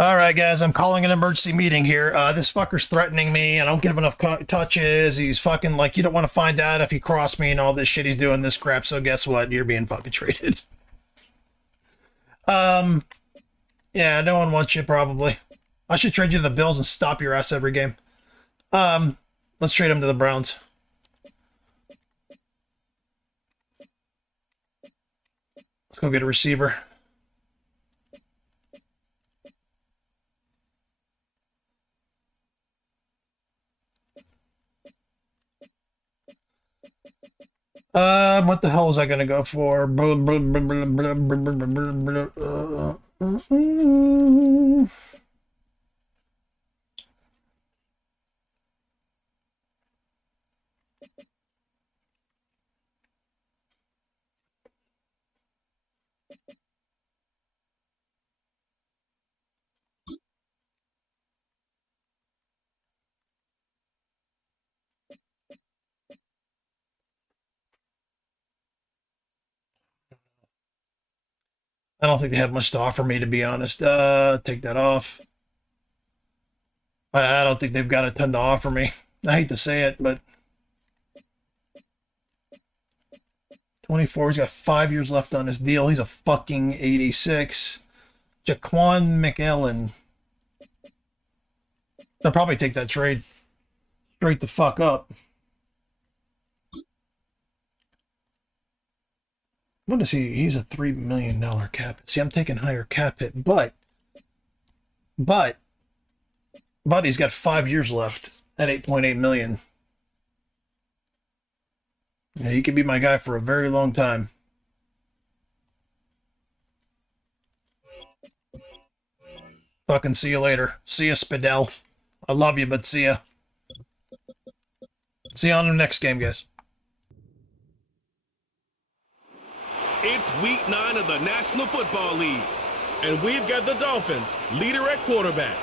All right, guys, I'm calling an emergency meeting here. This fucker's threatening me. I don't give him enough touches. He's fucking like, you don't want to find out if you cross me and all this shit. He's doing this crap. So guess what? You're being fucking traded. Yeah, no one wants you probably. I should trade you to the Bills and stop your ass every game. Let's trade him to the Browns. Let's go get a receiver. What the hell was I gonna go for? I don't think they have much to offer me, to be honest. Take that off. I don't think they've got a ton to offer me. I hate to say it, but 24, he's got 5 years left on his deal. He's a fucking 86. Jaquan McAllen. They'll probably take that trade straight the fuck up. What is he? He's a $3 million cap hit. See, I'm taking higher cap hit, but he's got 5 years left at 8.8 million. Yeah, he could be my guy for a very long time. Fucking see you later. See ya, Spadell. I love you, but see ya. See you on the next game, guys. It's week 9 of the National Football League, and we've got the Dolphins leader at quarterback.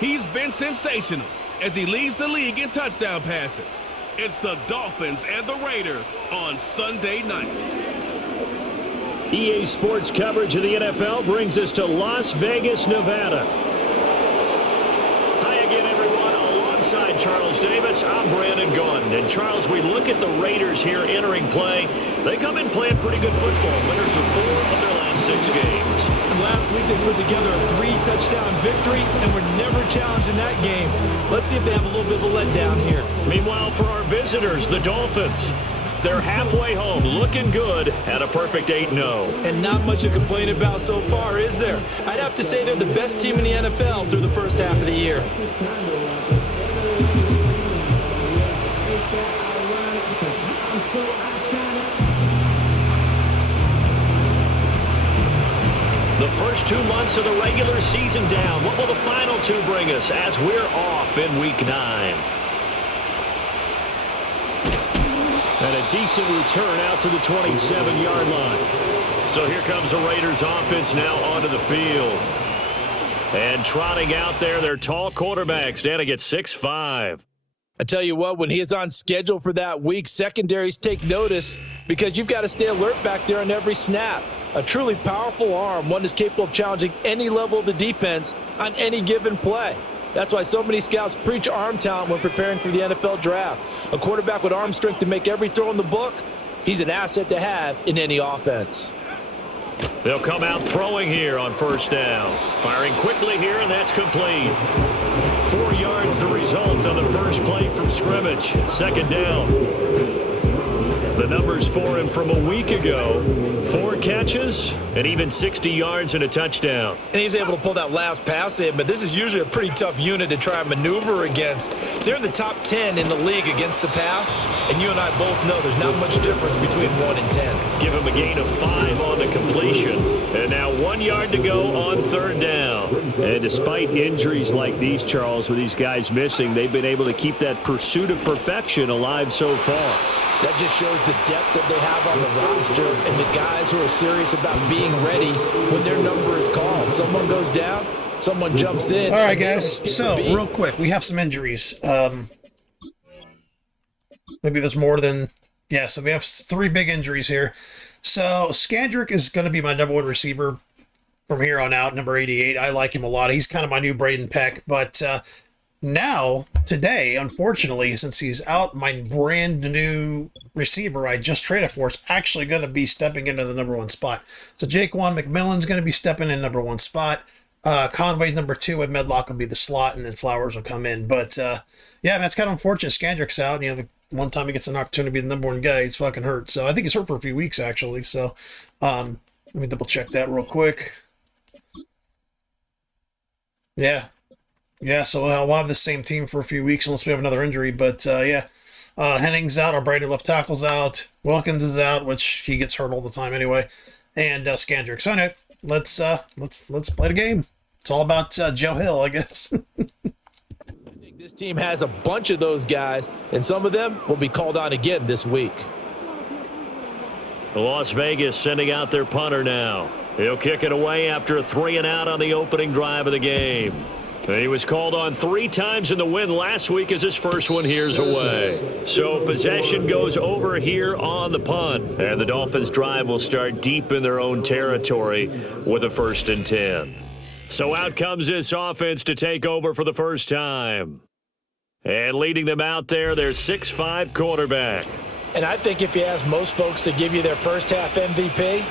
He's been sensational as he leads the league in touchdown passes. It's the Dolphins and the Raiders on Sunday night. EA Sports coverage of the NFL brings us to Las Vegas, Nevada. Hi again, everyone. Alongside Charles Davis, I'm Brandon Gunn. And Charles, we look at the Raiders here entering play. They come in playing pretty good football. Winners of 4 of their last 6 games. And last week they put together a 3-touchdown victory and were never challenged in that game. Let's see if they have a little bit of a letdown here. Meanwhile, for our visitors, the Dolphins, they're halfway home, looking good at a perfect 8-0. And not much to complain about so far, is there? I'd have to say they're the best team in the NFL through the first half of the year. The first 2 months of the regular season down. What will the final 2 bring us as we're off in week 9? And a decent return out to the 27-yard line. So here comes the Raiders offense now onto the field. And trotting out there, their tall quarterback standing at 6'5". I tell you what, when he is on schedule for that week, secondaries take notice because you've got to stay alert back there on every snap. A truly powerful arm, one is capable of challenging any level of the defense on any given play. That's why so many scouts preach arm talent when preparing for the NFL draft. A quarterback with arm strength to make every throw in the book, he's an asset to have in any offense. They'll come out throwing here on first down. Firing quickly here, and that's complete. 4 yards the result on the first play from scrimmage. Second down. The numbers for him from a week ago: 4 catches and even 60 yards and a touchdown. And he's able to pull that last pass in, but this is usually a pretty tough unit to try and maneuver against. They're in the top 10 in the league against the pass, and you and I both know there's not much difference between 1 and 10. Give him a gain of 5 on the completion. And now 1 yard to go on third down. And despite injuries like these, Charles, with these guys missing, they've been able to keep that pursuit of perfection alive so far. That just shows the depth that they have on the roster and the guys who are serious about being ready when their number is called. Someone goes down, someone jumps in. All right, guys. So, real quick, we have some injuries. Maybe there's more than... Yeah, so we have 3 big injuries here. So, Skandrick is going to be my number 1 receiver. from here on out, number 88. I like him a lot. He's kind of my new Braden Peck. But now, today, unfortunately, since he's out, my brand new receiver I just traded for is actually going to be stepping into the number 1 spot. So Jaquan McMillan's going to be stepping in number 1 spot. Conway number 2, and Medlock will be the slot, and then Flowers will come in. But yeah, man, it's kind of unfortunate. Skandrick's out. You know, the one time he gets an opportunity to be the number 1 guy, he's fucking hurt. So I think he's hurt for a few weeks, actually. So let me double check that real quick. Yeah. Yeah, so we'll have the same team for a few weeks unless we have another injury. But yeah, Henning's out. Our Brady left tackle's out. Wilkins is out, which he gets hurt all the time anyway. And Skandrick. So anyway, let's play the game. It's all about Joe Hill, I guess. I think this team has a bunch of those guys, and some of them will be called on again this week. Las Vegas sending out their punter now. He'll kick it away after a 3-and-out on the opening drive of the game. He was called on 3 times in the win last week as his first one here's away. So possession goes over here on the punt. And the Dolphins drive will start deep in their own territory with a 1st and 10. So out comes this offense to take over for the first time. And leading them out there, their 6'5" quarterback. And I think if you ask most folks to give you their first half MVP,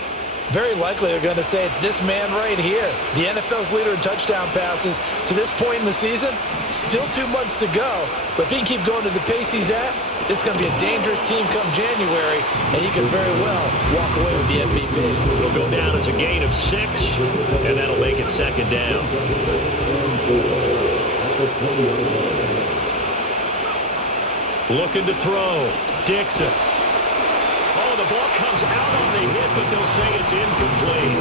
very likely they're going to say it's this man right here. The NFL's leader in touchdown passes to this point in the season. Still 2 months to go. But if he can keep going to the pace he's at, this is going to be a dangerous team come January, and he could very well walk away with the MVP. It'll go down as a gain of 6, and that'll make it 2nd down. Looking to throw. Dixon. Oh, the ball comes out on the hit, but they'll say it's incomplete.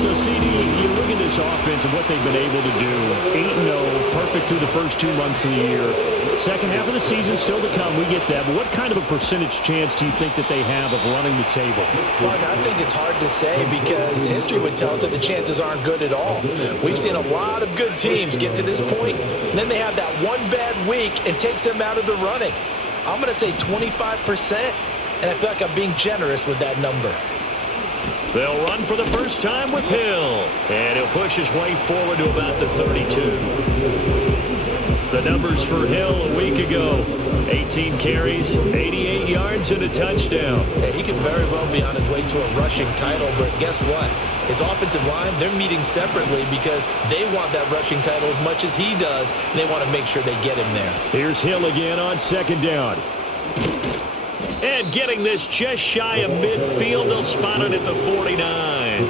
So, CD, you look at this offense and what they've been able to do. 8-0, perfect through the first 2 months of the year. Second half of the season still to come. We get that. But what kind of a percentage chance do you think that they have of running the table? Well, I think it's hard to say because history would tell us that the chances aren't good at all. We've seen a lot of good teams get to this point, and then they have that one bad week and takes them out of the running. I'm going to say 25%. And I feel like I'm being generous with that number. They'll run for the first time with Hill. And he'll push his way forward to about the 32. The numbers for Hill a week ago. 18 carries, 88 yards, and a touchdown. Yeah, he could very well be on his way to a rushing title, but guess what? His offensive line, they're meeting separately because they want that rushing title as much as he does, and they want to make sure they get him there. Here's Hill again on 2nd down. And getting this just shy of midfield, they'll spot it at the 49.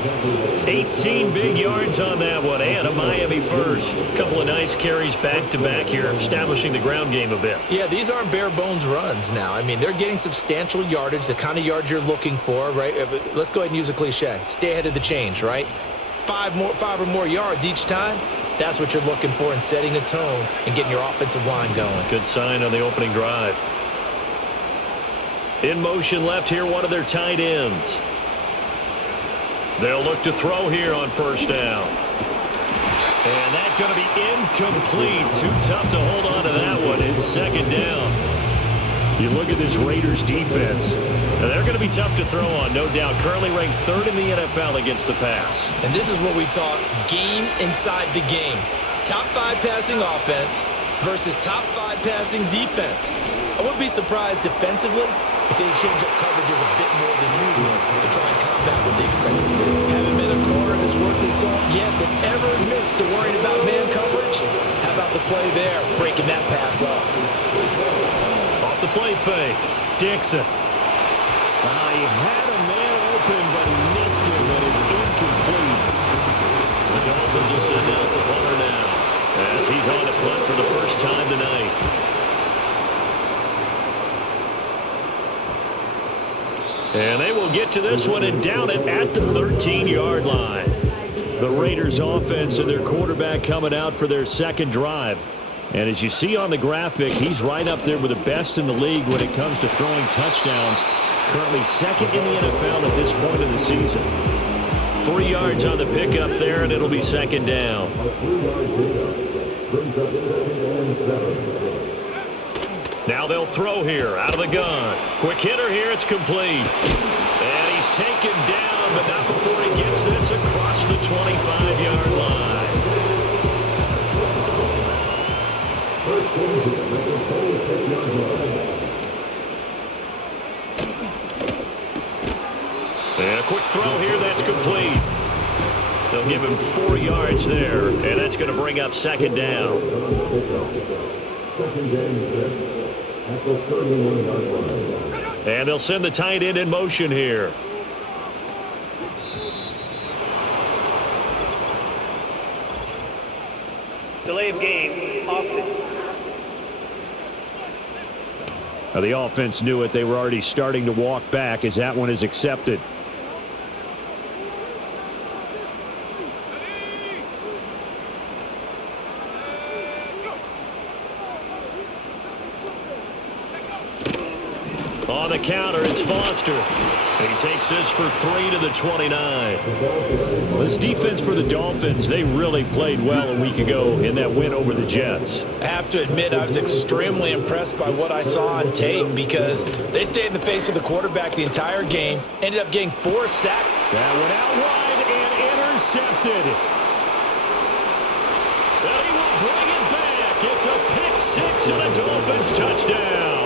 18 big yards on that one, and a Miami first. A couple of nice carries back-to-back here, establishing the ground game a bit. Yeah, these aren't bare-bones runs now. I mean, they're getting substantial yardage, the kind of yards you're looking for, right? Let's go ahead and use a cliche. Stay ahead of the change, right? 5 or more yards each time. That's what you're looking for in setting a tone and getting your offensive line going. Good sign on the opening drive. In motion left here, one of their tight ends. They'll look to throw here on 1st down. And that's going to be incomplete. Too tough to hold on to that one. It's 2nd down. You look at this Raiders defense. Now they're going to be tough to throw on, no doubt. Currently ranked 3rd in the NFL against the pass. And this is what we talk game inside the game. Top 5 passing offense versus top 5 passing defense. I wouldn't be surprised defensively if they change up coverages a bit more than usual to try and combat what they expect to see. Haven't been a corner that's worth this salt yet, but ever admits to worrying about man coverage. How about the play there, breaking that pass up? Off the play fake, Dixon. He had a man open, but he missed it, but it's incomplete. The Dolphins will send out the punter now as he's on a punt for the first time tonight. And they will get to this one and down it at the 13-yard line. The Raiders offense and their quarterback coming out for their 2nd drive. And as you see on the graphic, he's right up there with the best in the league when it comes to throwing touchdowns. Currently 2nd in the NFL at this point of the season. 3 yards on the pickup there, and it'll be 2nd down. Now they'll throw here out of the gun. Quick hitter here. It's complete. And he's taken down, but not before he gets this across the 20. And a quick throw here, that's complete. They'll give him 4 yards there, and that's going to bring up second down. And they'll send the tight end in motion here. Delay of game, offense. Now the offense knew it. They were already starting to walk back as that one is accepted. On the counter, it's Foster. He takes this for 3 to the 29. This defense for the Dolphins, they really played well a week ago in that win over the Jets. I have to admit, I was extremely impressed by what I saw on tape because they stayed in the face of the quarterback the entire game, ended up getting 4 sacks. That went out wide and intercepted. And he will bring it back. It's a pick 6 and a Dolphins touchdown.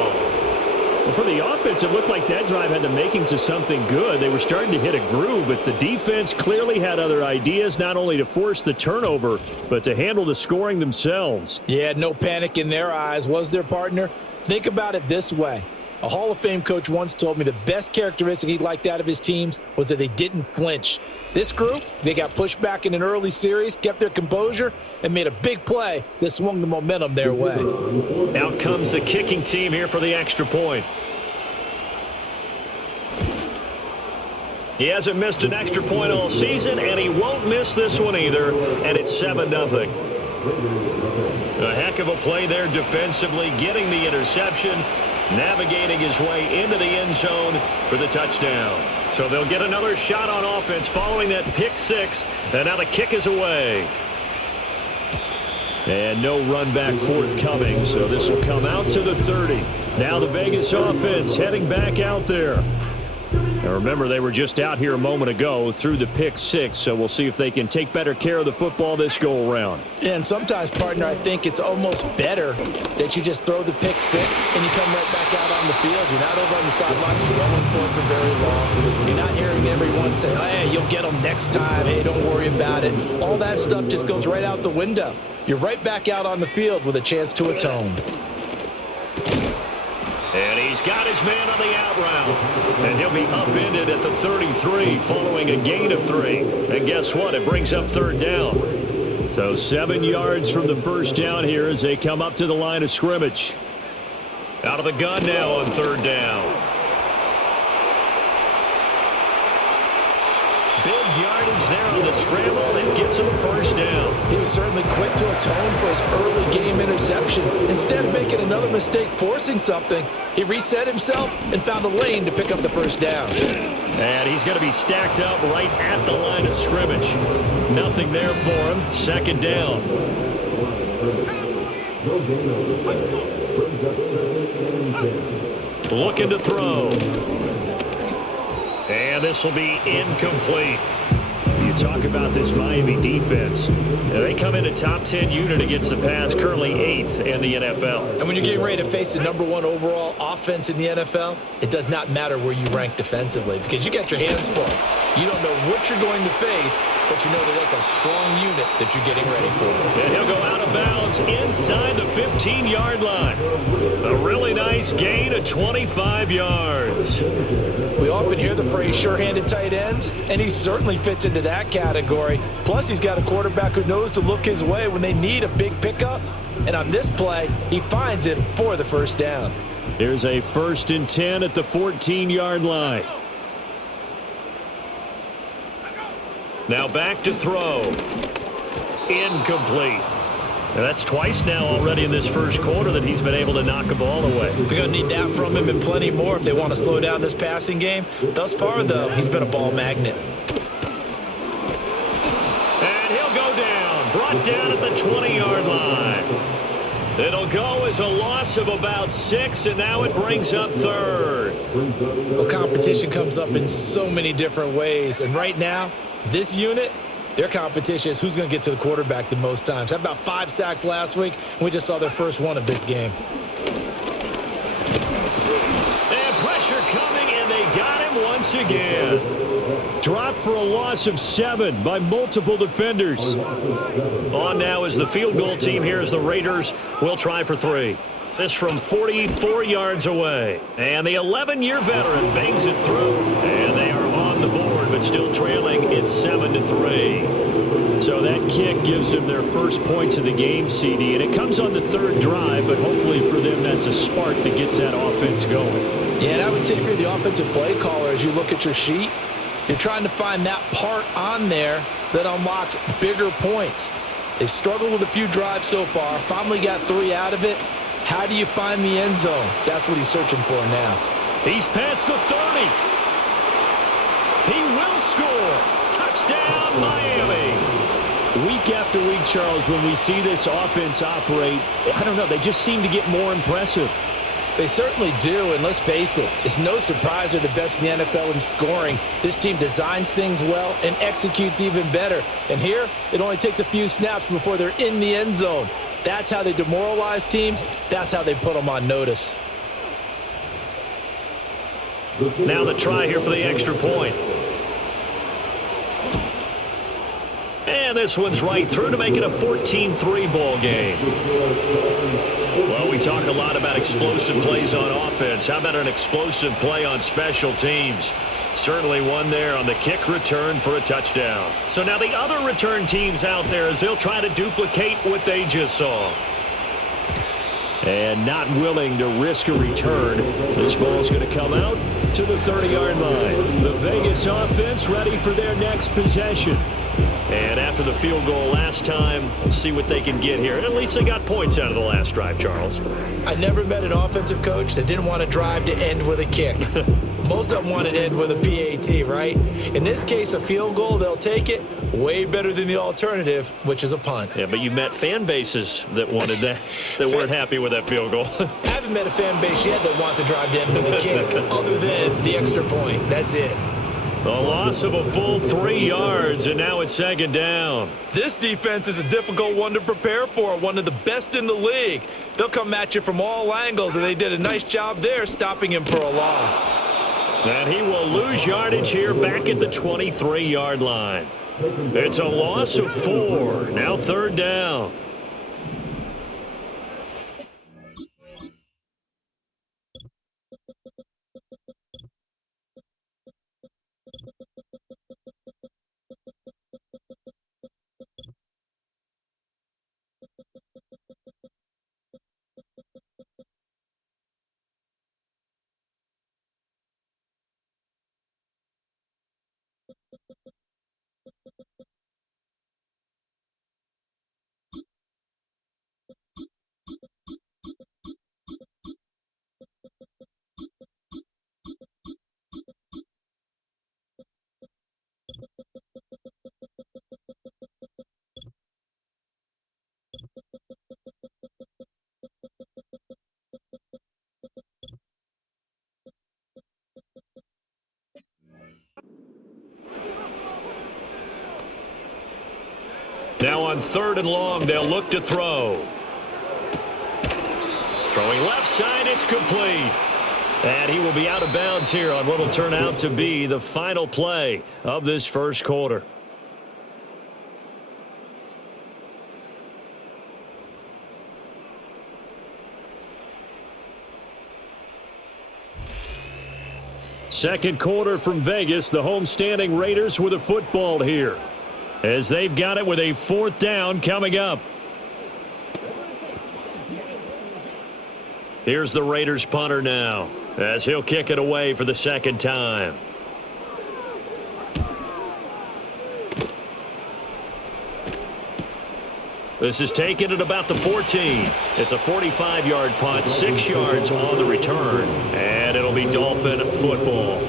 Well, for the offense, it looked like that drive had the makings of something good. They were starting to hit a groove, but the defense clearly had other ideas, not only to force the turnover, but to handle the scoring themselves. Yeah, no panic in their eyes, was their partner? Think about it this way. A Hall of Fame coach once told me the best characteristic he liked out of his teams was that they didn't flinch. This group, they got pushed back in an early series, kept their composure, and made a big play that swung the momentum their way. Out comes the kicking team here for the extra point. He hasn't missed an extra point all season, and he won't miss this one either, and it's 7-0. A heck of a play there defensively, getting the interception, navigating his way into the end zone for the touchdown. So they'll get another shot on offense following that pick 6, and now the kick is away. And no run back forthcoming, so this will come out to the 30. Now the Vegas offense heading back out there. Now remember, they were just out here a moment ago through the pick 6, so we'll see if they can take better care of the football this go-around. Yeah, and sometimes, partner, I think it's almost better that you just throw the pick 6 and you come right back out on the field. You're not over on the sidelines dwelling for very long. You're not hearing everyone say, oh, hey, you'll get them next time. Hey, don't worry about it. All that stuff just goes right out the window. You're right back out on the field with a chance to atone. And he's got his man on the out route. And he'll be upended at the 33 following a gain of 3. And guess what? It brings up third down. So 7 yards from the first down here as they come up to the line of scrimmage. Out of the gun now on third down. Big yardage there on the scramble and gets him a first down. He was certainly quick to atone for his early game interception. Instead of making another mistake forcing something, he reset himself and found a lane to pick up the first down. And he's going to be stacked up right at the line of scrimmage. Nothing there for him. Second down. Looking to throw. And this will be incomplete. You talk about this Miami defense. They come in a top 10 unit against the pass, currently 8th in the NFL. And when you're getting ready to face the #1 overall offense in the NFL, it does not matter where you rank defensively because you got your hands full. You don't know what you're going to face, but you know that that's a strong unit that you're getting ready for. And he'll go out of bounds inside the 15-yard line. A really nice gain of 25 yards. We often hear the phrase sure-handed tight ends, and he certainly fits into that category. Plus, he's got a quarterback who knows to look his way when they need a big pickup. And on this play, he finds him for the first down. Here's a 1st and 10 at the 14-yard line. Now back to throw. Incomplete. And that's twice now already in this first quarter that he's been able to knock a ball away. They're going to need that from him and plenty more if they want to slow down this passing game. Thus far, though, he's been a ball magnet. And he'll go down. Brought down at the 20-yard line. It'll go as a loss of about 6, and now it brings up third. Well, competition comes up in so many different ways. And right now, this unit, their competition is who's going to get to the quarterback the most times. Had about 5 sacks last week, and we just saw their first one of this game. once again. Dropped for a loss of 7 by multiple defenders. On now is the field goal team here as the Raiders will try for 3. This from 44 yards away. And the 11-year veteran bangs it through. And they are on the board, but still trailing. It's 7-3. So that kick gives them their first points of the game, CD. And it comes on the third drive, but hopefully for them that's a spark that gets that offense going. Yeah, and I would say if you're the offensive play caller, as you look at your sheet, you're trying to find that part on there that unlocks bigger points. They've struggled with a few drives so far. Finally got 3 out of it. How do you find the end zone? That's what he's searching for now. He's past the 30. He will score. Touchdown, Miami. Week after week, Charles, when we see this offense operate, I don't know, they just seem to get more impressive. They certainly do, and let's face it, it's no surprise they're the best in the NFL in scoring. This team designs things well and executes even better. And here, it only takes a few snaps before they're in the end zone. That's how they demoralize teams. That's how they put them on notice. Now the try here for the extra point. And this one's right through to make it a 14-3 ball game. Well, we talk a lot about explosive plays on offense. How about an explosive play on special teams? Certainly one there on the kick return for a touchdown. So now the other return teams out there as they'll try to duplicate what they just saw. And not willing to risk a return. This ball's going to come out to the 30-yard line. The Vegas offense ready for their next possession. And after the field goal last time, we'll see what they can get here. At least they got points out of the last drive, Charles. I never met an offensive coach that didn't want to drive to end with a kick. Most of them want to end with a PAT, right? In this case, a field goal, they'll take it. Way better than the alternative, which is a punt. Yeah, but you met fan bases that wanted that, that weren't happy with that field goal. I haven't met a fan base yet that wants to drive to end with a kick, other than the extra point. That's it. The loss of a full 3 yards, and now it's second down. This defense is a difficult one to prepare for, one of the best in the league. They'll come at you from all angles, and they did a nice job there stopping him for a loss. And he will lose yardage here back at the 23-yard line. It's a loss of 4. Now third down. Now on third and long, they'll look to throw. Throwing left side, it's complete. And he will be out of bounds here on what will turn out to be the final play of this first quarter. Second quarter from Vegas, the homestanding Raiders with a football here, as they've got it with a fourth down coming up. Here's the Raiders punter now, as he'll kick it away for the second time. This is taken at about the 14. It's a 45-yard punt, 6 yards on the return, and it'll be Dolphin football.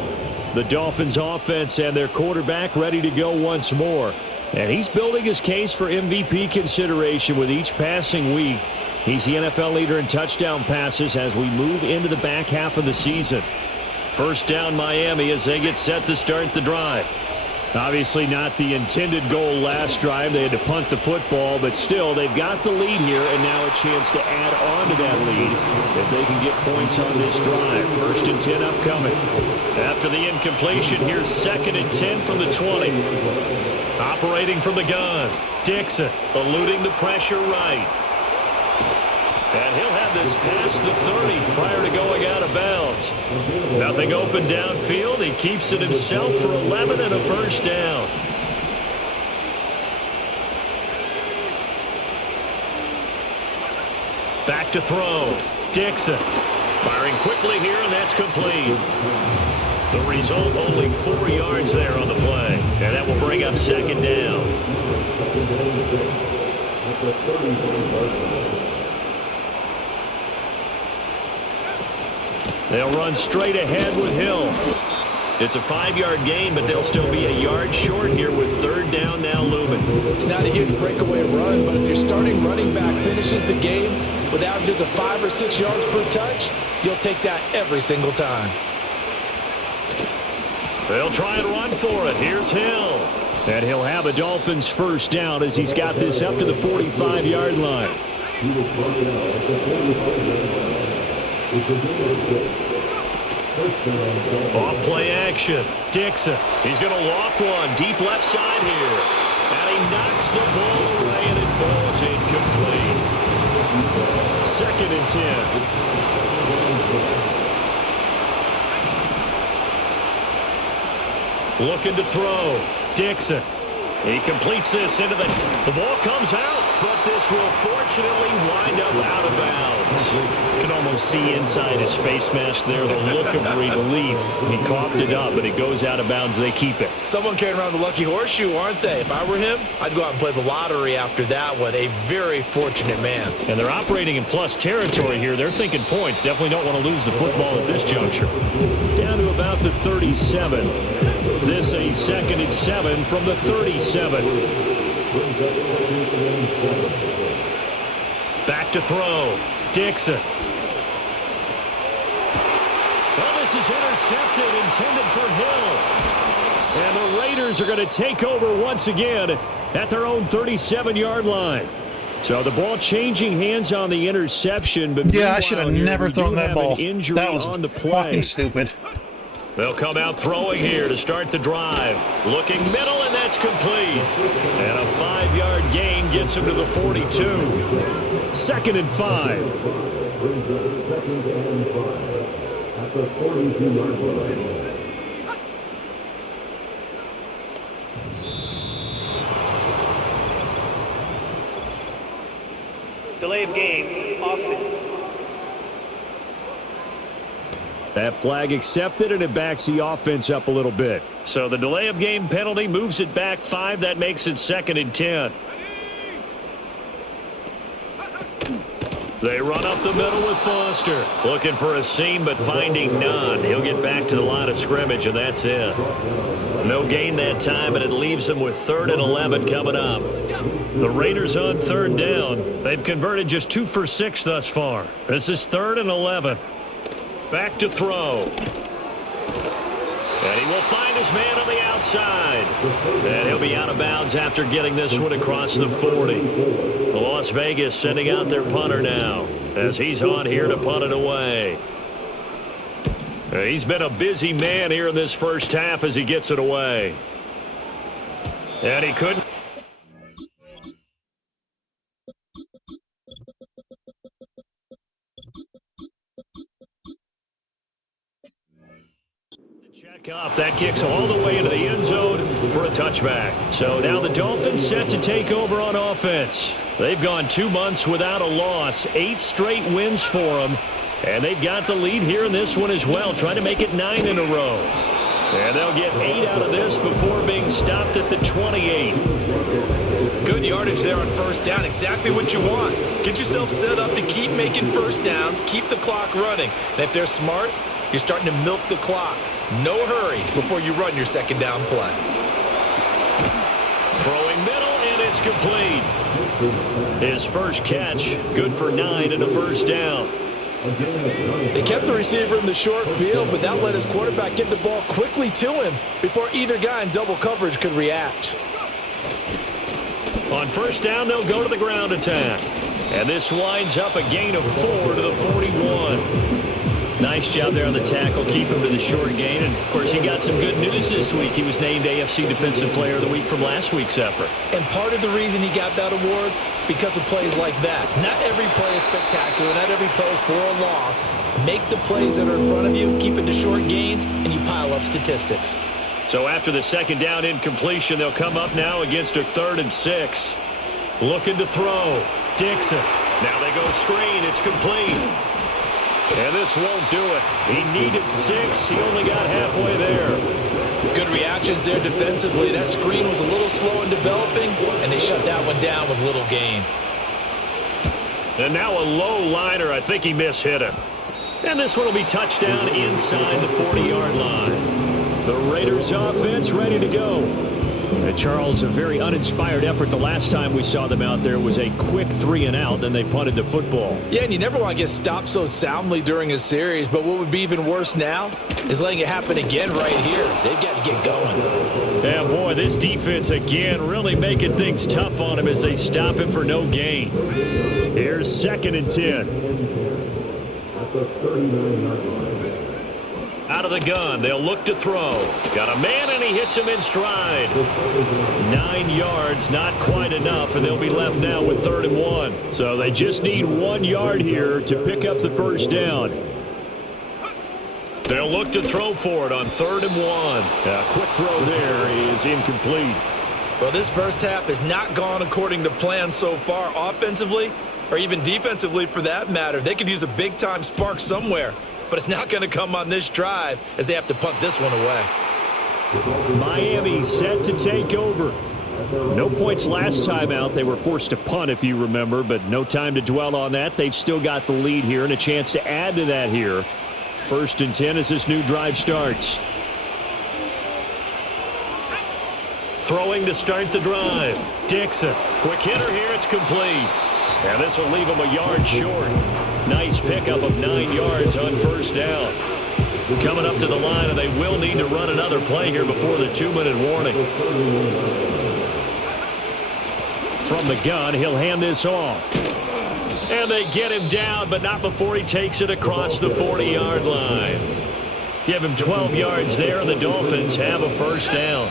The Dolphins offense and their quarterback ready to go once more. And he's building his case for MVP consideration with each passing week. He's the NFL leader in touchdown passes as we move into the back half of the season. First down Miami as they get set to start the drive. Obviously not the intended goal last drive. They had to punt the football, but still, they've got the lead here, and now a chance to add on to that lead if they can get points on this drive. 1st and 10 upcoming. After the incompletion, here's 2nd and 10 from the 20. Operating from the gun, Dixon eluding the pressure right. And he'll have this past the 30 prior to going out of bounds. Nothing open downfield. He keeps it himself for 11 and a 1st down. Back to throw. Dixon firing quickly here, and that's complete. The result, only 4 yards there on the play. And that will bring up 2nd down. They'll run straight ahead with Hill. It's a 5-yard gain, but they'll still be a yard short here with 3rd down now looming. It's not a huge breakaway run, but if your starting running back finishes the game with averages of 5 or 6 yards per touch, you'll take that every single time. They'll try and run for it. Here's Hill. And he'll have a Dolphins 1st down as he's got this up to the 45-yard line. Off play action. Dixon. He's going to loft one deep left side here. And he knocks the ball away and it falls incomplete. 2nd and 10. Looking to throw. Dixon. He completes this into the ball comes out, but this will fortunately wind up out of bounds. You can almost see inside his face mask there the look of relief. He coughed it up, but it goes out of bounds. They keep it. Someone carrying around the lucky horseshoe, aren't they? If I were him, I'd go out and play the lottery after that one. A very fortunate man. And they're operating in plus territory here. They're thinking points. Definitely don't want to lose the football at this juncture. Down to about the 37. This a 2nd and 7 from the 37. Back to throw. Dixon. Well, this is intercepted, intended for Hill. And the Raiders are going to take over once again at their own 37-yard line. So the ball changing hands on the interception. But yeah, I should have never thrown that ball. That was on the play. fucking stupid. They'll come out throwing here to start the drive. Looking middle, and that's complete. And a 5-yard gain gets him to the 42. 2nd and 5. At the 42-yard line. Delay of game, offense. That flag accepted, and it backs the offense up a little bit. So the delay of game penalty moves it back 5. That makes it 2nd and 10. They run up the middle with Foster. Looking for a seam, but finding none. He'll get back to the line of scrimmage, and that's it. No gain that time, and it leaves them with 3rd and 11 coming up. The Raiders on 3rd down. They've converted just 2 for 6 thus far. This is 3rd and 11. Back to throw. And he will find his man on the outside. And he'll be out of bounds after getting this one across the 40. Las Vegas sending out their punter now as he's on here to punt it away. He's been a busy man here in this first half as he gets it away. And he couldn't. Up. That kicks all the way into the end zone for a touchback. So now the Dolphins set to take over on offense. They've gone 2 months without a loss, 8 straight wins for them, and they've got the lead here in this one as well, trying to make it 9 in a row. And they'll get 8 out of this before being stopped at the 28. Good yardage there on 1st down, exactly what you want. Get yourself set up to keep making 1st downs, keep the clock running. And if they're smart, you're starting to milk the clock. No hurry before you run your 2nd down play. Throwing middle, and it's complete. His first catch, good for 9 and a 1st down. Again, They kept the receiver in the short field, but that let his quarterback get the ball quickly to him before either guy in double coverage could react. On first down, they'll go to the ground attack. And this winds up a gain of 4 to the 41. Nice job there on the tackle. Keep him to the short gain. And, of course, he got some good news this week. He was named AFC Defensive Player of the Week from last week's effort. And part of the reason he got that award, because of plays like that. Not every play is spectacular. Not every play is for a loss. Make the plays that are in front of you, keep it to short gains, and you pile up statistics. So after the second down incompletion, they'll come up now against a 3rd and 6. Looking to throw. Dixon. Now they go screen. It's complete. And this won't do it. He needed 6. He only got halfway there. Good reactions there defensively. That screen was a little slow in developing, and they shut that one down with little gain. And now a low liner. I think he mishit him. And this one will be touchdown inside the 40-yard line. The Raiders offense ready to go. And Charles, a very uninspired effort the last time we saw them out there was a quick 3 and out, and they punted the football. Yeah, and you never want to get stopped so soundly during a series, but what would be even worse now is letting it happen again right here. They've got to get going. Yeah, boy, this defense again really making things tough on him as they stop him for no gain. Here's 2nd and 10. at the 39-yard line. Out of the gun, they'll look to throw. Got a man, and he hits him in stride. 9 yards, not quite enough, and they'll be left now with 3rd and 1. So they just need 1 yard here to pick up the first down. They'll look to throw for it on 3rd and 1. A quick throw there is incomplete. Well, this first half has not gone according to plan so far offensively, or even defensively for that matter. They could use a big-time spark somewhere, but it's not going to come on this drive as they have to punt this one away. Miami set to take over. No points last time out. They were forced to punt, if you remember, but no time to dwell on that. They've still got the lead here and a chance to add to that here. 1st and 10 as this new drive starts. Throwing to start the drive. Dixon. Quick hitter here. It's complete. And this will leave him a yard short. Nice pickup of 9 yards on first down. Coming up to the line, and they will need to run another play here before the 2-minute warning. From the gun, he'll hand this off. And they get him down, but not before he takes it across the 40-yard line. Give him 12 yards there, and the Dolphins have a first down.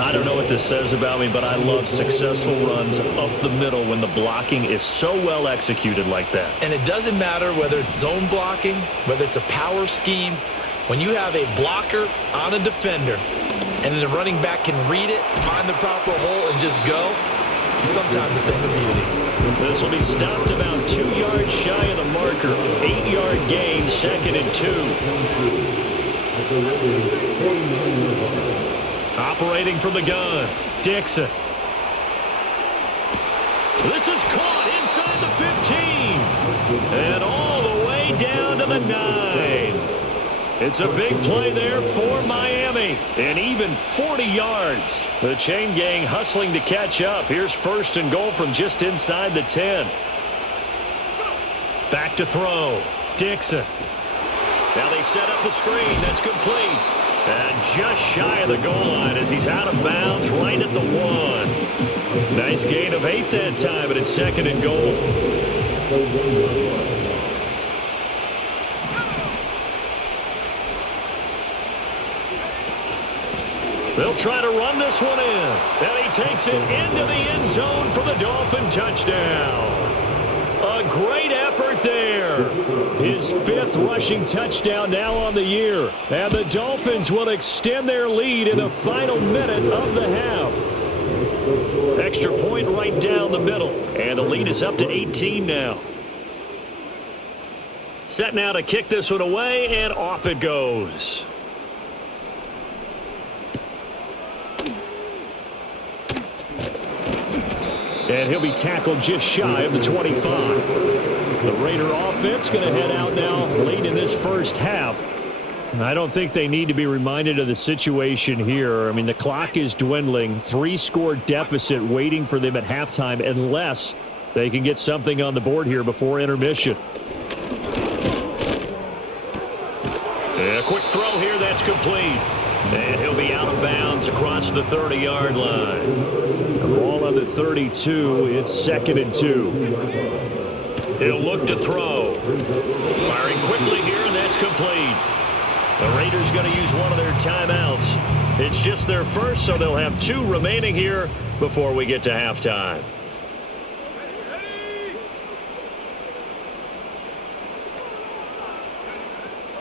I don't know what this says about me, but I love successful runs up the middle when the blocking is so well executed like that. And it doesn't matter whether it's zone blocking, whether it's a power scheme. When you have a blocker on a defender, and then the running back can read it, find the proper hole, and just go, it's sometimes a thing of beauty. This will be stopped about 2 yards shy of the marker. 8-yard gain, 2nd and 2. Operating from the gun, Dixon. This is caught inside the 15. And all the way down to the 9. It's a big play there for Miami. And even 40 yards. The chain gang hustling to catch up. Here's 1st and goal from just inside the 10. Back to throw. Dixon. Now they set up the screen. That's complete. And just shy of the goal line as he's out of bounds right at the 1. Nice gain of 8 that time, but it's 2nd and goal. They'll try to run this one in. And he takes it into the end zone for the Dolphin touchdown. A great effort there. His 5th rushing touchdown now on the year. And the Dolphins will extend their lead in the final minute of the half. Extra point right down the middle. And the lead is up to 18 now. Set now to kick this one away, and off it goes. And he'll be tackled just shy of the 25. The Raider offense going to head out now late in this first half. I don't think they need to be reminded of the situation here. I mean, the clock is dwindling. 3-score deficit waiting for them at halftime unless they can get something on the board here before intermission. quick throw here. That's complete. And he'll be out of bounds across the 30-yard line. The ball on the 32. It's 2nd and 2. He'll look to throw. Firing quickly here, and that's complete. The Raiders going to use one of their timeouts. It's just their first, so they'll have 2 remaining here before we get to halftime.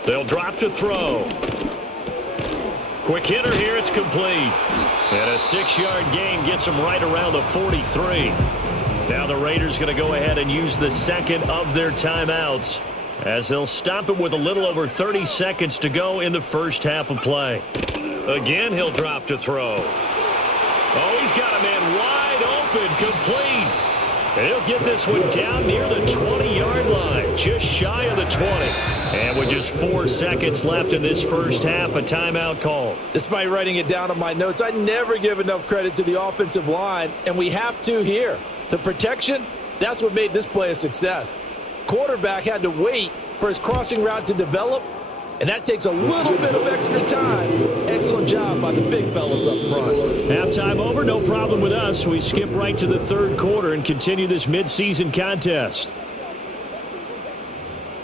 They'll drop to throw. Quick hitter here, it's complete. And a 6-yard gain gets them right around the 43. Now the Raiders going to go ahead and use the second of their timeouts as they'll stop it with a little over 30 seconds to go in the first half of play. Again, he'll drop to throw. Oh, he's got a man wide open, complete. And he'll get this one down near the 20-yard line, just shy of the 20. And with just 4 seconds left in this first half, a timeout call. Despite writing it down on my notes, I never give enough credit to the offensive line, and we have to here. The protection, that's what made this play a success. Quarterback had to wait for his crossing route to develop, and that takes a little bit of extra time. Excellent job by the big fellas up front. Halftime over, no problem with us. We skip right to the third quarter and continue this midseason contest.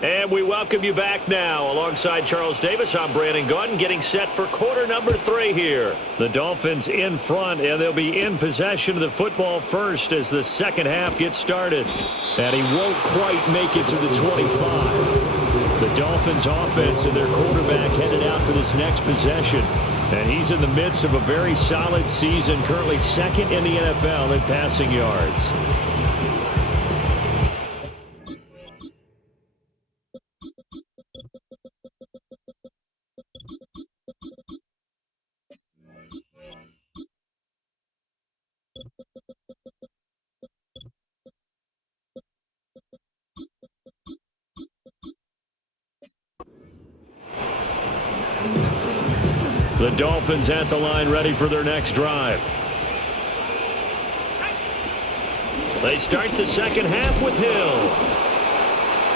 And we welcome you back now. Alongside Charles Davis, I'm Brandon Gaudin, getting set for quarter number 3 here. The Dolphins in front, and they'll be in possession of the football first as the second half gets started. And he won't quite make it to the 25. The Dolphins offense and their quarterback headed out for this next possession. And he's in the midst of a very solid season, currently 2nd in the NFL in passing yards. The Dolphins at the line, ready for their next drive. They start the second half with Hill.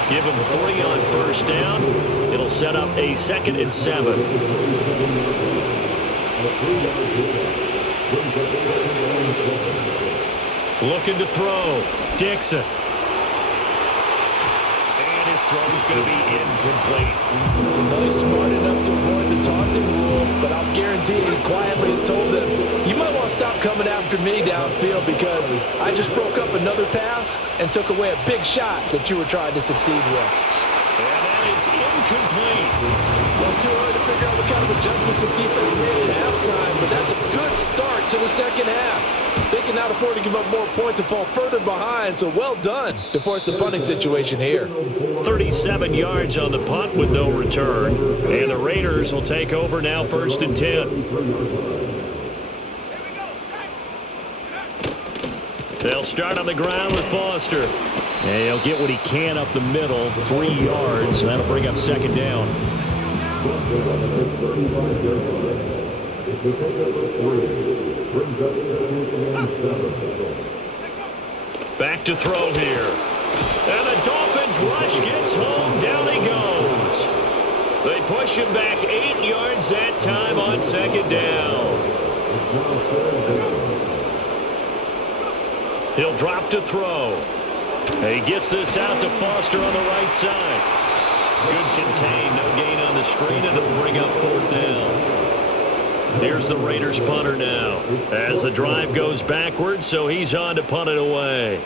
Give him 3 on first down. It'll set up a 2nd and 7. Looking to throw. Dixon. And his throw is going to be incomplete. Well, he's smart enough to avoid the taunting rule, but I'll guarantee he quietly has told them, you might want to stop coming after me downfield because I just broke up another pass and took away a big shot that you were trying to succeed with. And that is incomplete. Well, it's too early to figure out what kind of adjustments this defense made at halftime, but that's a good start to the second half. They can now afford to give up more points and fall further behind, so well done to force the punting situation here. 37 yards on the punt with no return. And the Raiders will take over now, 1st and 10. They'll start on the ground with Foster. And he'll get what he can up the middle, 3 yards. That'll bring up 2nd down. Back to throw here. And the Dolphins rush gets home. Down he goes. They push him back 8 yards that time on 2nd down. He'll drop to throw. He gets this out to Foster on the right side. Good contain. No gain on the screen, and it'll bring up 4th down. Here's the Raiders punter now as the drive goes backwards, so he's on to punt it away.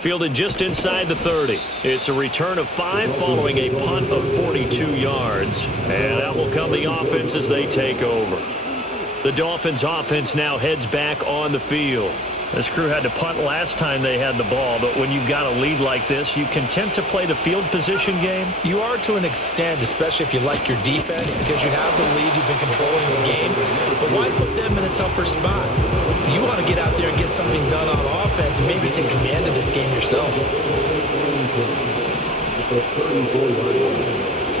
Fielded just inside the 30. It's a return of 5 following a punt of 42 yards. And that will come the offense as they take over. The Dolphins offense now heads back on the field. This crew had to punt last time they had the ball, but when you've got a lead like this, you content to play the field position game? You are to an extent, especially if you like your defense, because you have the lead, you've been controlling the game. But why put them in a tougher spot? You want to get out there and get something done on offense and maybe take command of this game yourself.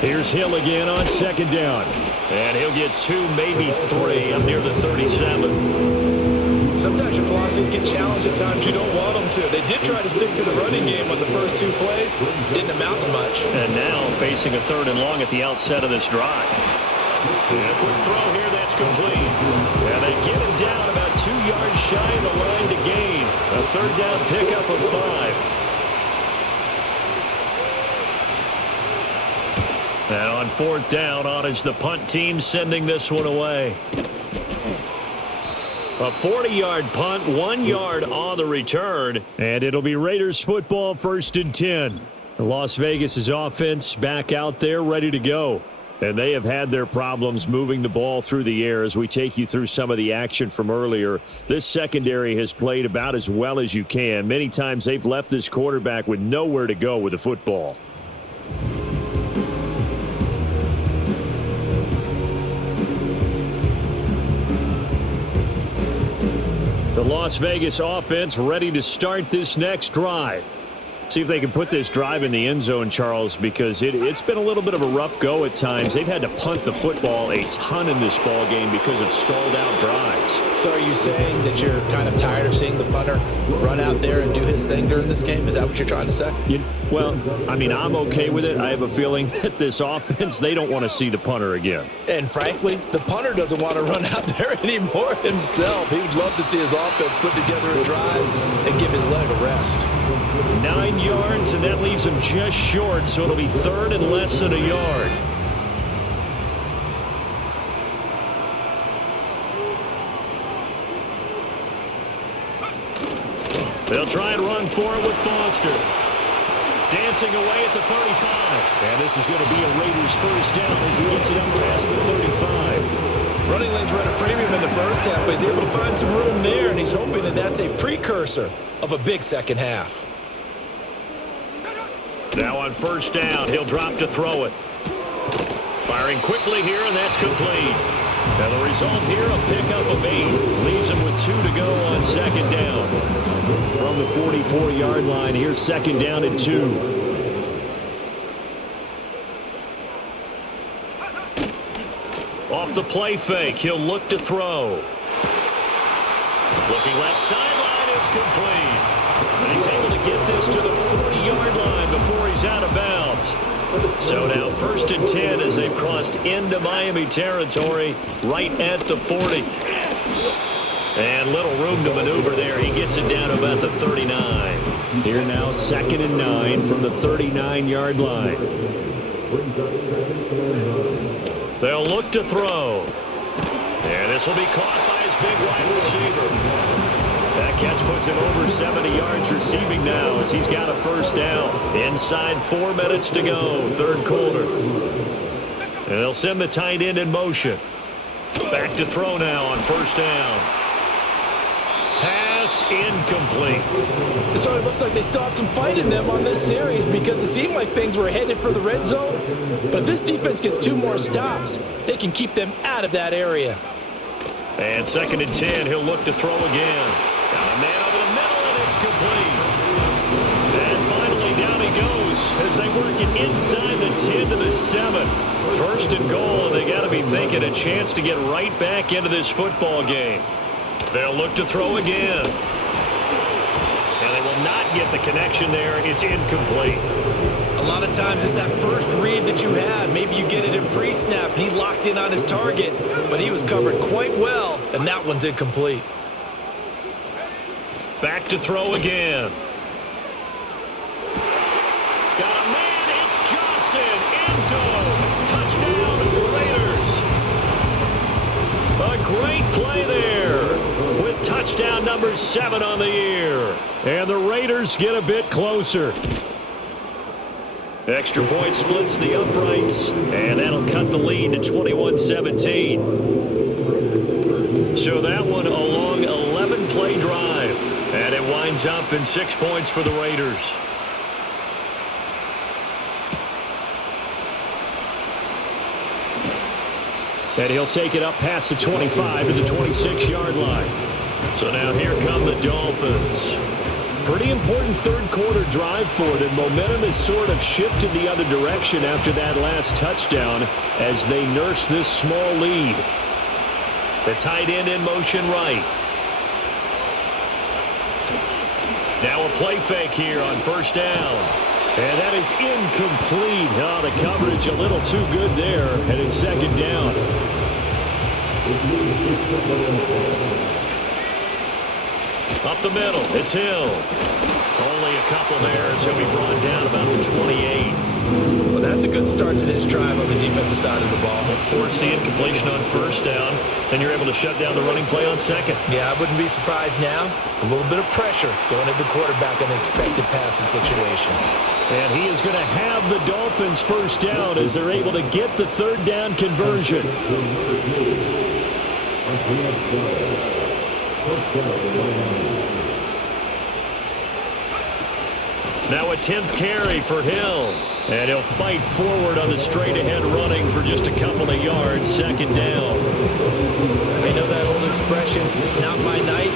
Here's Hill again on 2nd down. And he'll get 2, maybe 3, up near the 37. Sometimes your philosophies get challenged at times you don't want them to. They did try to stick to the running game on the first 2 plays. Didn't amount to much. And now facing a 3rd and long at the outset of this drive. And a quick throw here that's complete. And they get him down about 2 yards shy of the line to gain. A 3rd down pickup of 5. And on 4th down, on is the punt team sending this one away. A 40-yard punt, 1 yard on the return, and it'll be Raiders football 1st and 10. Las Vegas' offense back out there ready to go. And they have had their problems moving the ball through the air as we take you through some of the action from earlier. This secondary has played about as well as you can. Many times they've left this quarterback with nowhere to go with the football. The Las Vegas offense ready to start this next drive. See if they can put this drive in the end zone, Charles, because it's been a little bit of a rough go at times. They've had to punt the football a ton in this ball game because of stalled out drives. So are you saying that you're kind of tired of seeing the punter run out there and do his thing during this game? Is that what you're trying to say? Well, I mean, I'm okay with it. I have a feeling that this offense, they don't want to see the punter again. And frankly, the punter doesn't want to run out there anymore himself. He would love to see his offense put together a drive and give his leg a rest. 9 yards, and that leaves him just short, so it'll be 3rd and less than a yard. They'll try and run for it with Foster. Dancing away at the 35. And this is going to be a Raiders 1st down as he gets it up past the 35. Running lanes were at a premium in the first half, but he's able to find some room there, and he's hoping that that's a precursor of a big second half. Now on 1st down, he'll drop to throw it. Firing quickly here, and that's complete. And the result here, a pickup of 8. Leaves him with 2 to go on 2nd down. From the 44-yard line, here's 2nd down and 2. Off the play fake, he'll look to throw. Looking left sideline, it's complete. And he's able to get this to the 40-yard line before he's out of bounds. So now 1st and 10 as they've crossed into Miami territory right at the 40. And little room to maneuver there. He gets it down about the 39. Here now 2nd and 9 from the 39-yard line. They'll look to throw. And this will be caught by his big wide receiver. That catch puts him over 70 yards receiving now as he's got a 1st down. Inside 4 minutes to go, 3rd quarter. And they'll send the tight end in motion. Back to throw now on 1st down. Pass incomplete. So it looks like they still have some fight in them on this series because it seemed like things were headed for the red zone. But if this defense gets 2 more stops, they can keep them out of that area. And 2nd and 10, he'll look to throw again. Got a man over the middle, and it's complete. And finally, down he goes as they work it inside the 10 to the 7. 1st and goal, and they got to be thinking a chance to get right back into this football game. They'll look to throw again. And they will not get the connection there. It's incomplete. A lot of times it's that first read that you have. Maybe you get it in pre-snap, and he locked in on his target, but he was covered quite well, and that one's incomplete. Back to throw again. Got a man, it's Johnson, end zone, touchdown, Raiders. A great play there with touchdown number 7 on the year. And the Raiders get a bit closer. Extra point splits the uprights, and that'll cut the lead to 21-17. So that one a long 11-play drive, and it winds up in 6 points for the Raiders. And he'll take it up past the 25 to the 26-yard line. So now here come the Dolphins. Pretty important 3rd quarter drive for them. Momentum has sort of shifted the other direction after that last touchdown as they nurse this small lead. The tight end in motion right. Now a play fake here on first down. And that is incomplete. Oh, the coverage a little too good there. And it's second down. Up the middle, it's Hill. Only a couple there, so he'll be brought down about the 28. Well, that's a good start to this drive on the defensive side of the ball. Force the incompletion on first down, and you're able to shut down the running play on second. Yeah, I wouldn't be surprised now. A little bit of pressure going at the quarterback in an expected passing situation. And he is going to have the Dolphins first down as they're able to get the third down conversion. Now a 10th carry for Hill. And he'll fight forward on the straight-ahead running for just a couple of yards, second down. I know that old expression, it's not my night.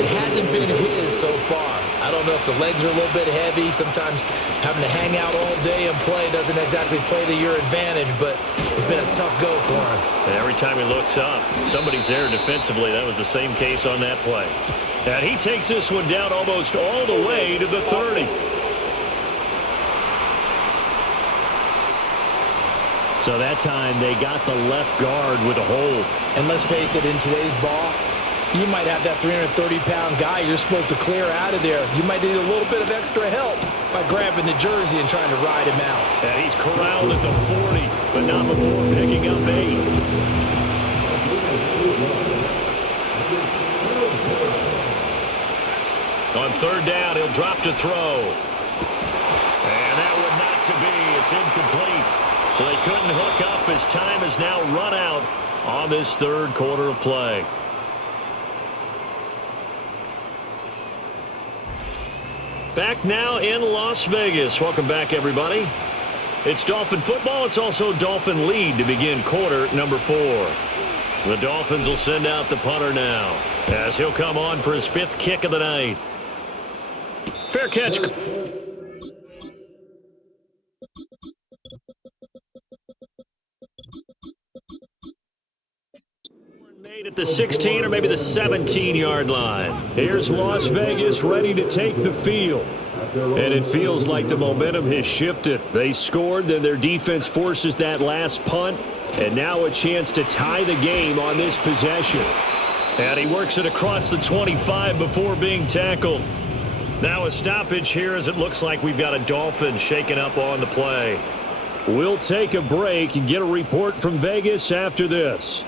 It hasn't been his so far. I don't know if the legs are a little bit heavy. Sometimes having to hang out all day and play doesn't exactly play to your advantage, but it's been a tough go for him. And every time he looks up, somebody's there defensively. That was the same case on that play. And he takes this one down almost all the way to the 30. So that time they got the left guard with a hold. And let's face it, in today's ball, you might have that 330-pound guy you're supposed to clear out of there. You might need a little bit of extra help by grabbing the jersey and trying to ride him out. And he's corralled at the 40, but not before picking up 8. On third down, he'll drop to throw. And that one not to be. It's incomplete. So they couldn't hook up as time has now run out on this third quarter of play. Back now in Las Vegas. Welcome back, everybody. It's Dolphin football. It's also Dolphin lead to begin quarter number 4. The Dolphins will send out the punter now as he'll come on for his 5th kick of the night. Fair catch. Made at the 16 or maybe the 17-yard line. Here's Las Vegas ready to take the field. And it feels like the momentum has shifted. They scored, then their defense forces that last punt. And now a chance to tie the game on this possession. And he works it across the 25 before being tackled. Now a stoppage here as it looks like we've got a Dolphin shaken up on the play. We'll take a break and get a report from Vegas after this.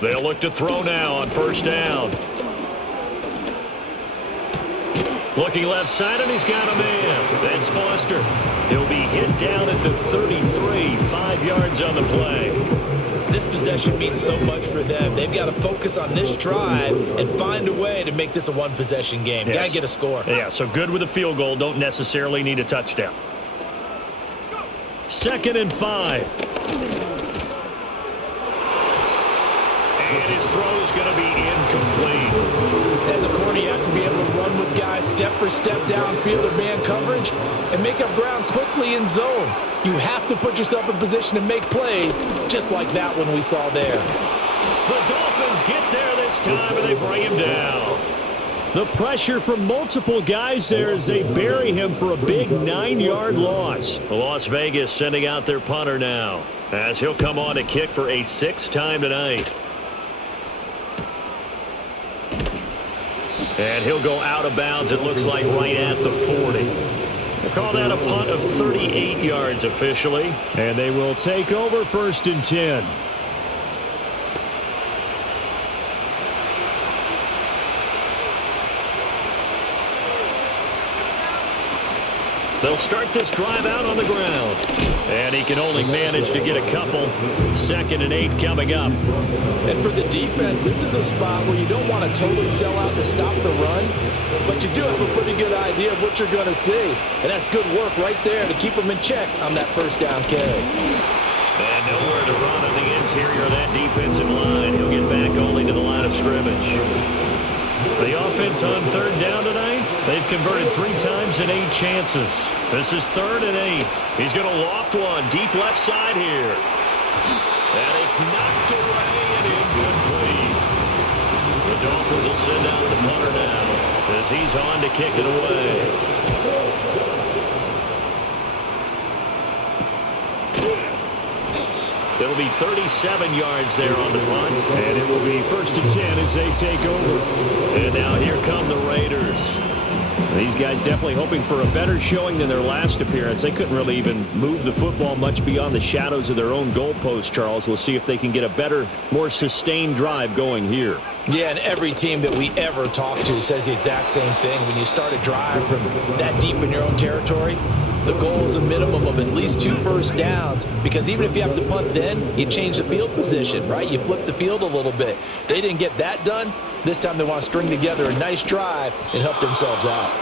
They'll look to throw now on first down. Looking left side, and he's got a man. That's Foster. He'll be hit down at the 33, 5 yards on the play. This possession means so much for them. They've got to focus on this drive and find a way to make this a one-possession game. Yes. Got to get a score. Yeah, so good with a field goal. Don't necessarily need a touchdown. 2nd and 5. And his throw is going to be incomplete. As a corner, you have to be able to run with guys step for step downfield or man coverage and make up ground quickly in zone. You have to put yourself in position to make plays, just like that one we saw there. The Dolphins get there this time, and they bring him down. The pressure from multiple guys there as they bury him for a big 9-yard loss. Las Vegas sending out their punter now, as he'll come on to kick for a 6th time tonight. And he'll go out of bounds, it looks like, right at the 40. They call that a punt of 38 yards officially. And they will take over 1st and 10. They'll start this drive out on the ground. And he can only manage to get a couple. 2nd and 8 coming up. And for the defense, this is a spot where you don't want to totally sell out to stop the run, but you do have a pretty good idea of what you're going to see. And that's good work right there to keep them in check on that first down carry. And nowhere to run on the interior of that defensive line. He'll get back only to the line of scrimmage. The offense on 3rd down tonight, they've converted 3 times in 8 chances. This is 3rd and 8. He's going to loft one deep left side here. And it's knocked away and incomplete. The Dolphins will send out the punter now as he's on to kick it away. It'll be 37 yards there on the punt. And it will be 1st and 10 as they take over. And now here come the Raiders. These guys definitely hoping for a better showing than their last appearance. They couldn't really even move the football much beyond the shadows of their own goalpost, Charles. We'll see if they can get a better, more sustained drive going here. Yeah, and every team that we ever talk to says the exact same thing. When you start a drive from that deep in your own territory, the goal is a minimum of at least 2 first downs, because even if you have to punt then, you change the field position, right? You flip the field a little bit. They didn't get that done. This time they want to string together a nice drive and help themselves out.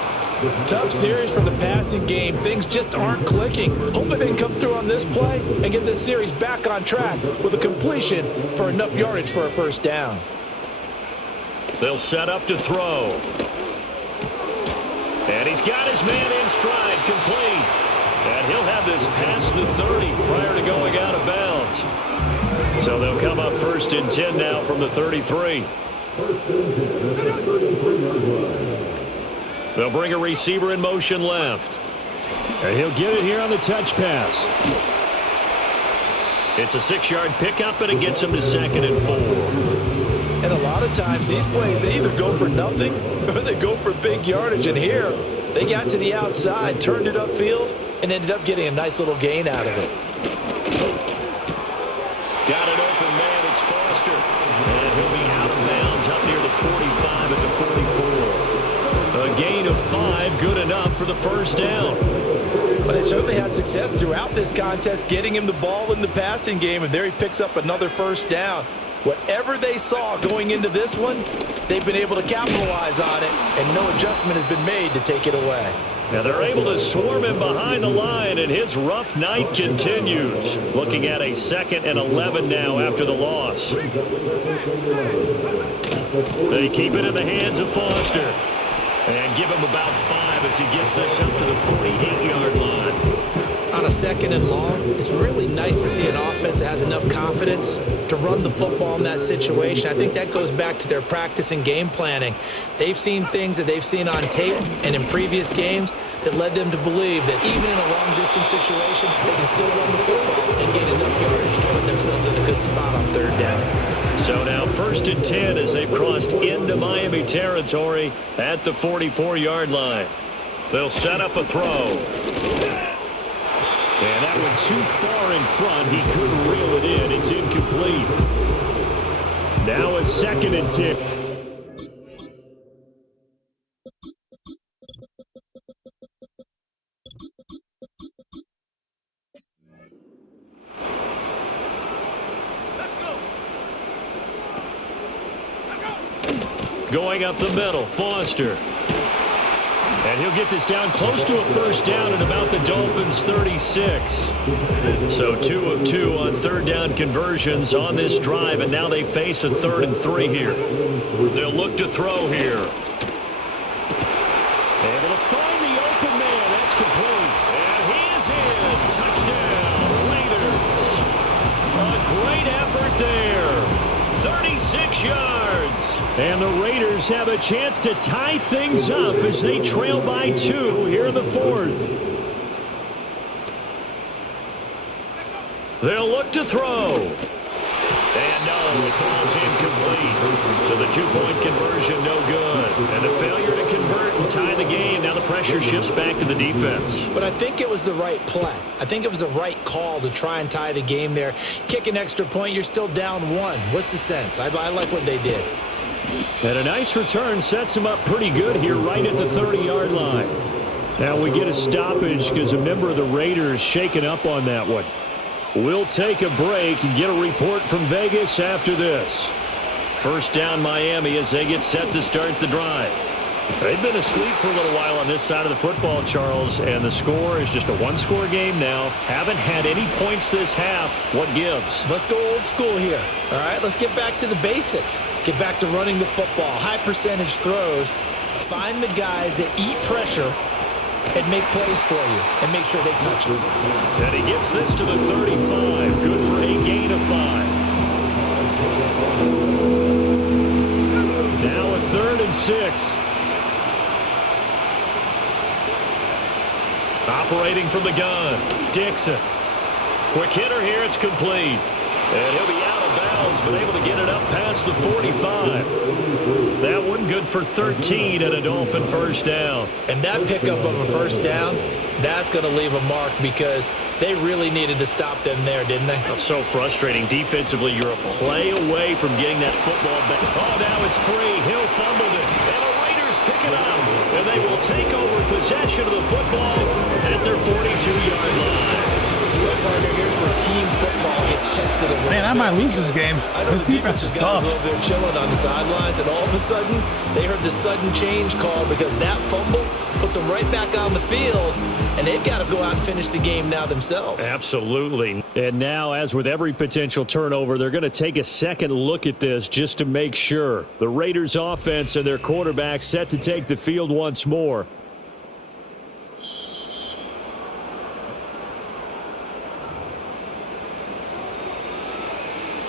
Tough series for the passing game. Things just aren't clicking. Hopefully they can come through on this play and get this series back on track with a completion for enough yardage for a first down. They'll set up to throw. And he's got his man in stride, complete. And he'll have this past the 30 prior to going out of bounds. So they'll come up 1st and 10 now from the 33. They'll bring a receiver in motion left. And he'll get it here on the touch pass. It's a 6-yard pickup, and it gets him to 2nd and 4. And a lot of times these plays, they either go for nothing or they go for big yardage. And here, they got to the outside, turned it upfield, and ended up getting a nice little gain out of it. Got an open man. It's Foster. And he'll be out of bounds up near the 45 at the 44. A gain of 5, good enough for the first down. But they certainly had success throughout this contest, getting him the ball in the passing game, and there he picks up another first down. Whatever they saw going into this one, they've been able to capitalize on it, and no adjustment has been made to take it away. Now they're able to swarm him behind the line, and his rough night continues. Looking at a 2nd and 11 now after the loss. They keep it in the hands of Foster. And give him about 5 as he gets this up to the 48-yard line. On a 2nd and long, it's really nice to see an offense that has enough confidence to run the football in that situation. I think that goes back to their practice and game planning. They've seen things that they've seen on tape and in previous games that led them to believe that even in a long-distance situation, they can still run the football and get enough yardage to put themselves in a good spot on 3rd down. So now 1st and 10 as they've crossed into Miami territory at the 44-yard line. They'll set up a throw. And that went too far in front. He couldn't reel it in. It's incomplete. Now a 2nd and 10. Going up the middle, Foster. And he'll get this down close to a first down at about the Dolphins' 36. So 2 of 2 on 3rd down conversions on this drive, and now they face a 3rd and 3 here. They'll look to throw here. Able to find the open man. That's complete. And he is in. Touchdown, Raiders. A great effort there. 36 yards. And the Raiders have a chance to tie things up as they trail by 2 here in the 4th. They'll look to throw. And no, it falls incomplete. So the 2-point conversion, no good. And a failure to convert and tie the game. Now the pressure shifts back to the defense. But I think it was the right play. I think it was the right call to try and tie the game there. Kick an extra point, you're still down 1. What's the sense? I like what they did. And a nice return sets him up pretty good here right at the 30-yard line. Now we get a stoppage because a member of the Raiders shaken up on that one. We'll take a break and get a report from Vegas after this. First down Miami as they get set to start the drive. They've been asleep for a little while on this side of the football, Charles, and the score is just a 1-score game now. Haven't had any points this half. What gives? Let's go old school here. All right, let's get back to the basics. Get back to running the football, high percentage throws. Find the guys that eat pressure and make plays for you and make sure they touch it. And he gets this to the 35. Good for 8 gain of 5. Now a 3rd and 6. Operating from the gun, Dixon. Quick hitter here, it's complete. And he'll be out of bounds, but able to get it up past the 45. That one good for 13 and a Dolphin first down. And that pickup of a first down, that's going to leave a mark because they really needed to stop them there, didn't they? Oh, so frustrating. Defensively, you're a play away from getting that football back. Oh, now it's free. Hill fumbled it. And the Raiders pick it up. And they will take over possession of the football at their 42-yard line. Well, partner, here's where team football gets tested a little Man, I bit. might lose this game. This defense is tough. They're chilling on the sidelines, and all of a sudden, they heard the sudden change call because that fumble puts them right back on the field, and they've got to go out and finish the game now themselves. Absolutely. And now, as with every potential turnover, they're going to take a second look at this just to make sure. The Raiders' offense and their quarterback set to take the field once more.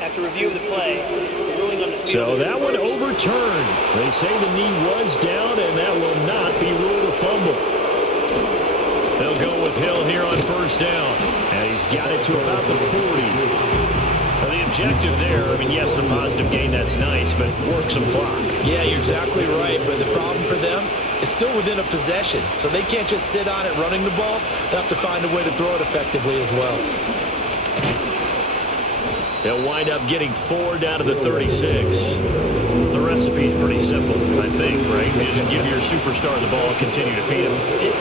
After review of the play, the ruling on the field. So that one overturned. They say the knee was down, and that will not be ruled a fumble. They'll go with Hill here on first down. And he's got it to about the 40. Now the objective there, I mean, yes, the positive gain, that's nice, but work some clock. Yeah, you're exactly right, but the problem for them is still within a possession, so they can't just sit on it running the ball. They'll have to find a way to throw it effectively as well. They'll wind up getting 4 down to the 36. The recipe's pretty simple, I think, right? You just give your superstar the ball and continue to feed him.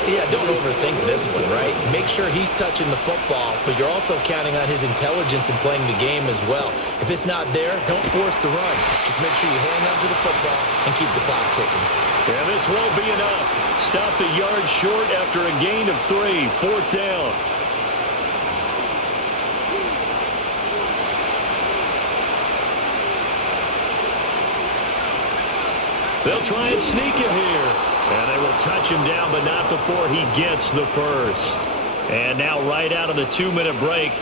Yeah, don't overthink this one, right? Make sure he's touching the football, but you're also counting on his intelligence in playing the game as well. If it's not there, don't force the run. Just make sure you hang on to the football and keep the clock ticking. Yeah, this won't be enough. Stop the yard short after a gain of 3. 4th down. They'll try and sneak it here. And they will touch him down, but not before he gets the first. And now right out of the 2-minute break,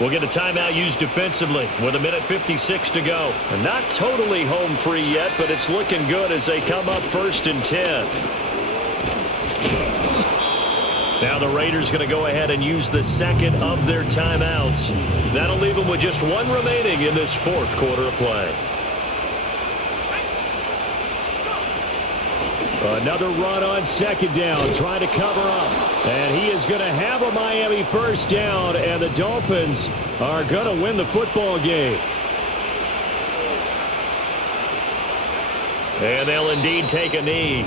we'll get a timeout used defensively with 1:56 to go. And not totally home free yet, but it's looking good as they come up 1st and 10. Now the Raiders going to go ahead and use the second of their timeouts. That'll leave them with just 1 remaining in this 4th quarter of play. Another run on 2nd down, trying to cover up. And he is going to have a Miami first down, and the Dolphins are going to win the football game. And they'll indeed take a knee.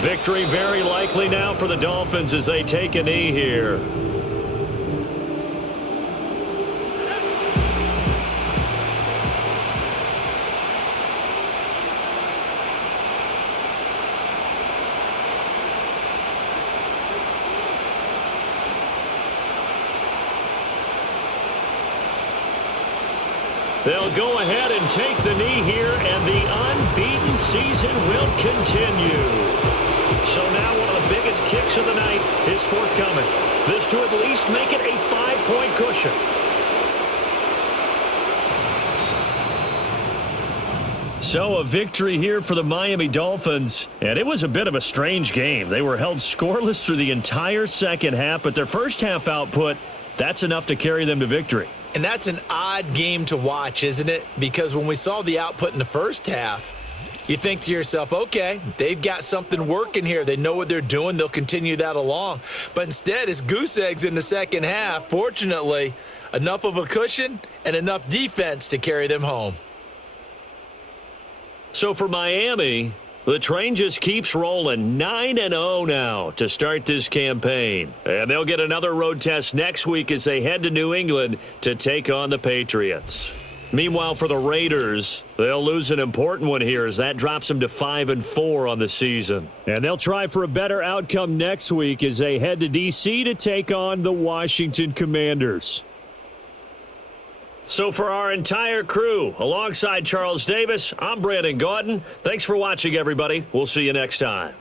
Victory very likely now for the Dolphins as they take a knee here. They'll go ahead and take the knee here, and the unbeaten season will continue. So now one of the biggest kicks of the night is forthcoming. This to at least make it a 5-point cushion. So a victory here for the Miami Dolphins. And it was a bit of a strange game. They were held scoreless through the entire second half, but their first half output, that's enough to carry them to victory. And that's an odd game to watch, isn't it? Because when we saw the output in the first half, you think to yourself, okay, they've got something working here. They know what they're doing. They'll continue that along. But instead, it's goose eggs in the second half. Fortunately, enough of a cushion and enough defense to carry them home. So for Miami, The train just keeps rolling, 9-0 now to start this campaign. And they'll get another road test next week as they head to New England to take on the Patriots. Meanwhile, for the Raiders, they'll lose an important one here as that drops them to 5-4 on the season. And they'll try for a better outcome next week as they head to D.C. to take on the Washington Commanders. So for our entire crew, alongside Charles Davis, I'm Brandon Gaudin. Thanks for watching, everybody. We'll see you next time.